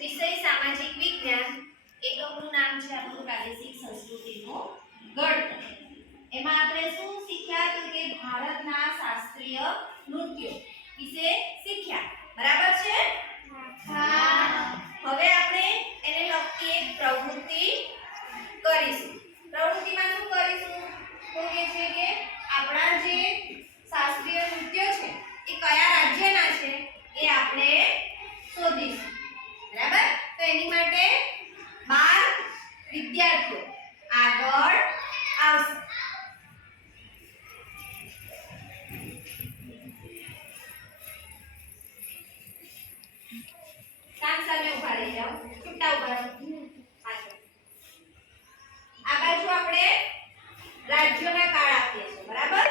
વિષય સામાજિક વિજ્ઞાન, એકમનું નામ છે આપણું પ્રાદેશિક સંસ્કૃતિનું ગણ। એમાં આપણે શું શીખ્યા કે ભારતના શાસ્ત્રીય નૃત્યો વિશે શીખ્યા। બરાબર છે? હા। હવે આપણે એને લગતી એક પ્રવૃત્તિ કરીશું। પ્રવૃત્તિમાં શું કરીશું તો કે છે કે આપણા જે શાસ્ત્રીય નૃત્ય છે એ કયા રાજ્યના છે એ આપણે શોધીશું। બરાબર? તો એની માટે 12 વિદ્યાર્થીઓ આગળ આવશે। સામે ઉભા રહી જાઓ, છૂટા ઉભા રહો। આ બાજુ આપણે રાજ્યોના કાળ આપીએ છીએ। બરાબર?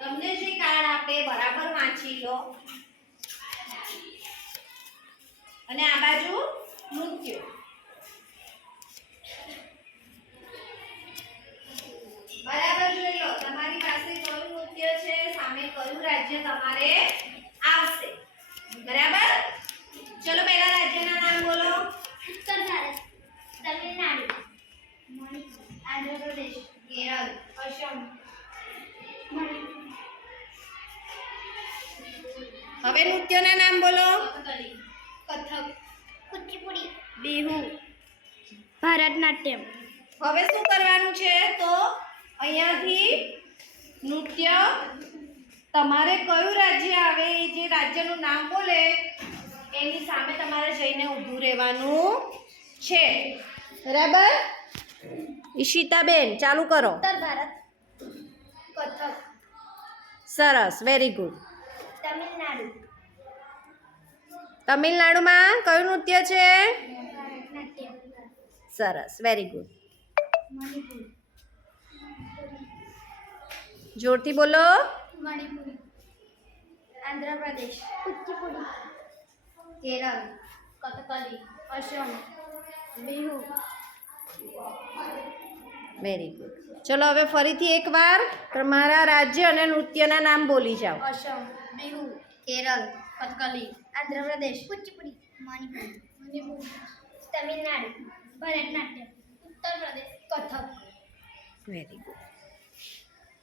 તમને જે કાર્ડ આપે બરાબર વાંચી લો અને આ બાજુ નૃત્ય બરાબર જોઈ લો। તમારી પાસે કયું નૃત્ય છે, સામે કયું રાજ્ય તમારે આવશે। બરાબર? ચલો પહેલા રાજ્યના નામ બોલો। ઉત્તર ભારત, તમિલનાડુ, મણિપુર, આંધ્રપ્રદેશ, કેરળ, અસમ। હવે નૃત્યના નામ બોલો। કથકલી, કથક, કુચીપુડી, બિહુ, ભરતનાટ્યમ। હવે શું કરવાનું છે તો અહીંયાથી નૃત્ય તમારે કયું રાજ્ય આવે એ જે રાજ્યનું નામ બોલે એની સામે તમારે જઈને ઊભું રહેવાનું છે। બરાબર? ઈશિતાબેન ચાલુ કરો। ઉત્તર ભારત, કથક, સરસ, વેરી ગુડ। તમિલનાડુ, તમિલનાડુમાં કયું નૃત્ય છે? ભરતનાટ્યમ, સરસ, વેરી ગુડ। મણિપુર, જોરથી બોલો। મણિપુર, આંધ્રપ્રદેશ, કુચીપુડી, કેરળ, કથકલી, અસમ, બિહુ। Very good. ચલો હવે ફરીથી એકવાર તમારા રાજ્ય અને નૃત્યના નામ બોલી જાઓ। અસમ, બિહુ, કેરળ, કથકલી, આંધ્રપ્રદેશ, કુચીપુડી, મણિપુર, તમિલનાડુ, ભરતનાટ્યમ, ઉત્તર પ્રદેશ, કથક। Very good.